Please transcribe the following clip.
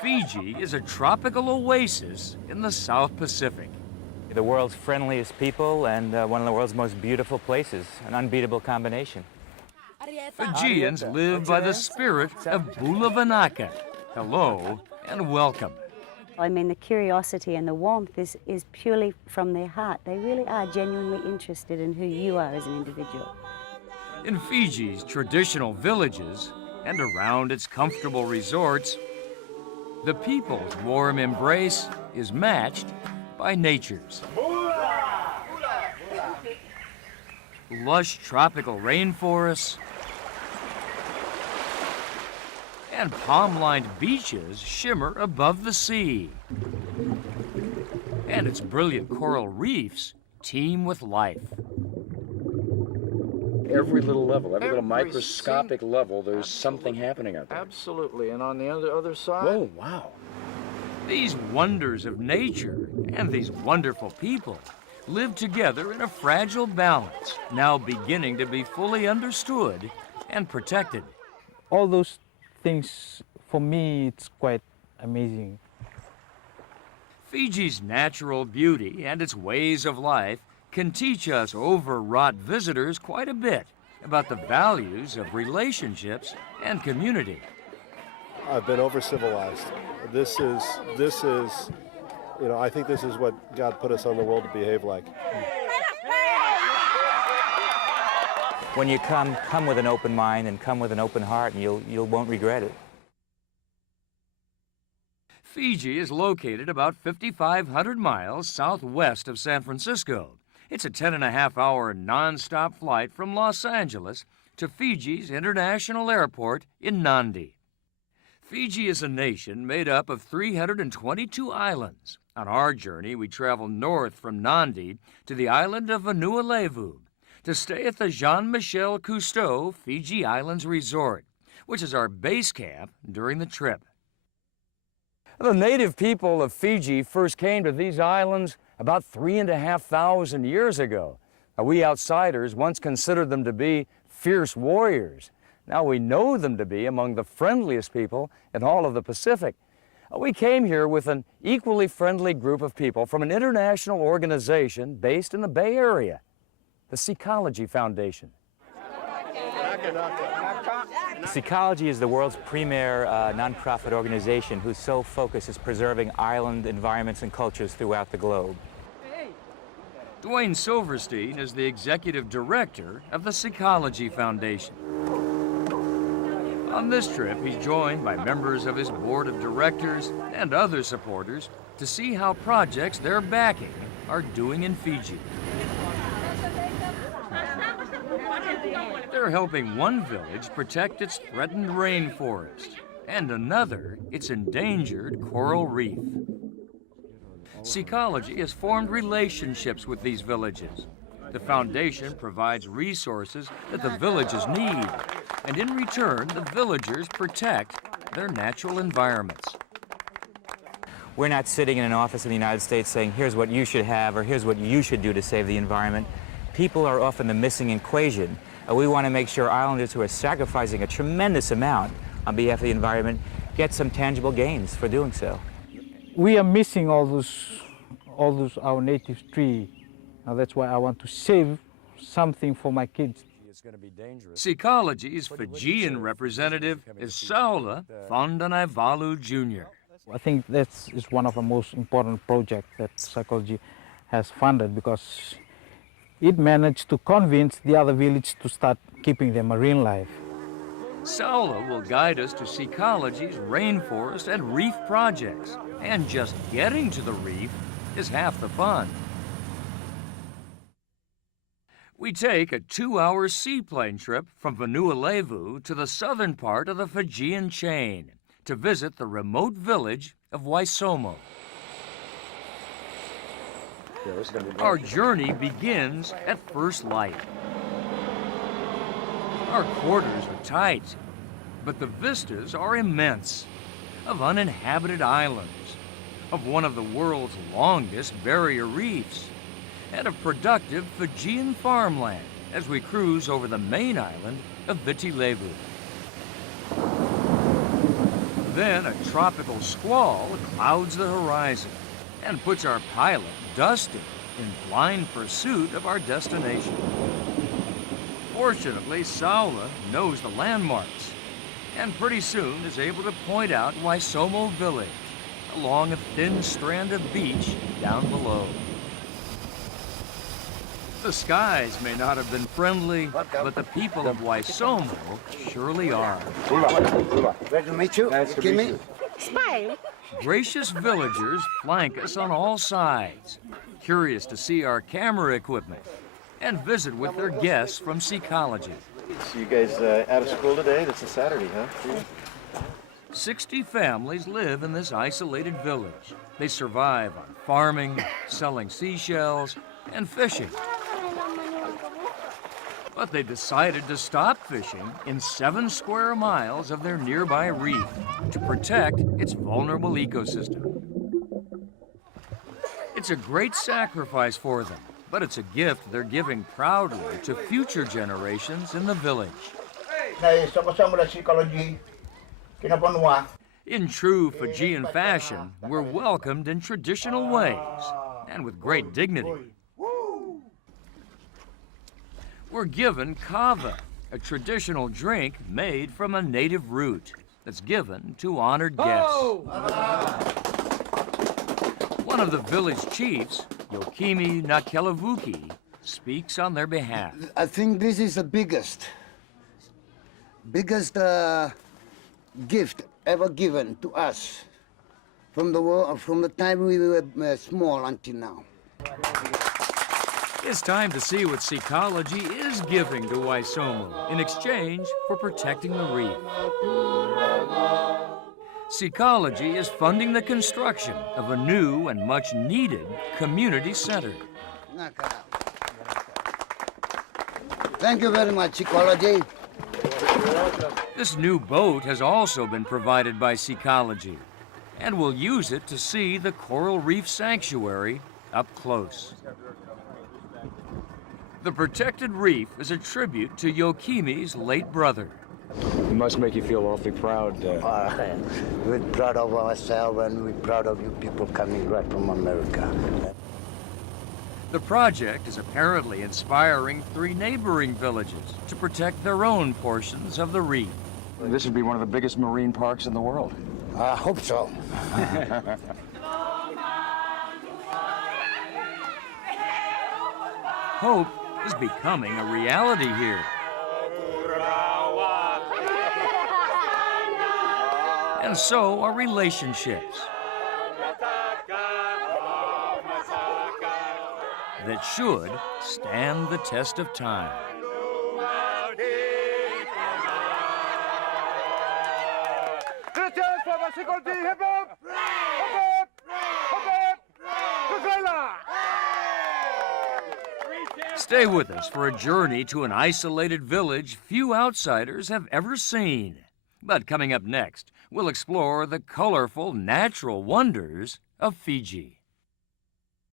Fiji is a tropical oasis in the South Pacific. The world's friendliest people and one of the world's most beautiful places, an unbeatable combination. Fijians live by the spirit of Bula Vanaka. Hello and welcome. I mean, the curiosity and the warmth is purely from their heart. They really are genuinely interested in who you are as an individual. In Fiji's traditional villages and around its comfortable resorts, the people's warm embrace is matched by nature's. Lush tropical rainforests and palm-lined beaches shimmer above the sea. And its brilliant coral reefs teem with life. Every little level, every little microscopic level, there's something happening out there. Absolutely, and on the other side... Oh, wow. These wonders of nature and these wonderful people live together in a fragile balance, now beginning to be fully understood and protected. All those things, for me, it's quite amazing. Fiji's natural beauty and its ways of life can teach us overwrought visitors quite a bit about the values of relationships and community. I've been over-civilized. This is, you know, I think this is what God put us on the world to behave like. When you come with an open mind and come with an open heart, and you won't regret it. Fiji is located about 5,500 miles southwest of San Francisco. It's a 10.5-hour non-stop flight from Los Angeles to Fiji's International Airport in Nadi. Fiji is a nation made up of 322 islands. On our journey, we travel north from Nadi to the island of Vanuatu to stay at the Jean-Michel Cousteau Fiji Islands Resort, which is our base camp during the trip. The native people of Fiji first came to these islands about 3,500 years ago. We outsiders once considered them to be fierce warriors. Now we know them to be among the friendliest people in all of the Pacific. We came here with an equally friendly group of people from an international organization based in the Bay Area, the Ecology Foundation. Ecology is the world's premier nonprofit organization whose sole focus is preserving island environments and cultures throughout the globe. Dwayne Silverstein is the executive director of the Ecology Foundation. On this trip, he's joined by members of his board of directors and other supporters to see how projects they're backing are doing in Fiji. They're helping one village protect its threatened rainforest and another its endangered coral reef. Ecology has formed relationships with these villages. The foundation provides resources that the villages need, and in return, the villagers protect their natural environments. We're not sitting in an office in the United States saying, here's what you should have, or here's what you should do to save the environment. People are often the missing equation. We want to make sure islanders who are sacrificing a tremendous amount on behalf of the environment get some tangible gains for doing so. We are missing all those our native tree. Now that's why I want to save something for my kids. Ecology's Fijian representative is Saula Fondanaivalu Jr. I think that is one of the most important projects that Ecology has funded, because it managed to convince the other village to start keeping their marine life. Saula will guide us to Ecology's rainforest and reef projects, and just getting to the reef is half the fun. We take a 2-hour seaplane trip from Vanuatu to the southern part of the Fijian chain to visit the remote village of Waisomo. Our journey begins at first light. Our quarters are tight, but the vistas are immense, of uninhabited islands, of one of the world's longest barrier reefs, and of productive Fijian farmland as we cruise over the main island of Viti Levu. Then a tropical squall clouds the horizon and puts our pilot, Dustin, in blind pursuit of our destination. Fortunately, Saula knows the landmarks and pretty soon is able to point out Waisomo Village along a thin strand of beach down below. The skies may not have been friendly, but the people of Waisomo surely are. Glad to meet you. Nice to meet you. Smile. Gracious villagers flank us on all sides, curious to see our camera equipment and visit with their guests from Seacology. So you guys out of school today? That's a Saturday, huh? 60 families live in this isolated village. They survive on farming, selling seashells, and fishing. But they decided to stop fishing in 7 square miles of their nearby reef to protect its vulnerable ecosystem. It's a great sacrifice for them, but it's a gift they're giving proudly to future generations in the village. In true Fijian fashion, we're welcomed in traditional ways and with great dignity. We're given kava, a traditional drink made from a native root that's given to honored guests. One of the village chiefs, Yokimi Nakelavuki, speaks on their behalf. I think this is the biggest gift ever given to us from the world, from the time we were small until now. It's time to see what Seacology is giving to Waisomo in exchange for protecting the reef. Seacology is funding the construction of a new and much-needed community center. Thank you very much, Ecology. This new boat has also been provided by Seacology, and we'll use it to see the Coral Reef Sanctuary up close. The protected reef is a tribute to Yokimi's late brother. It must make you feel awfully proud. We're proud of ourselves and we're proud of you people coming right from America. The project is apparently inspiring 3 neighboring villages to protect their own portions of the reef. This would be one of the biggest marine parks in the world. I hope so. Hope is becoming a reality here. And so are relationships that should stand the test of time. Stay with us for a journey to an isolated village few outsiders have ever seen. But coming up next, we'll explore the colorful natural wonders of Fiji.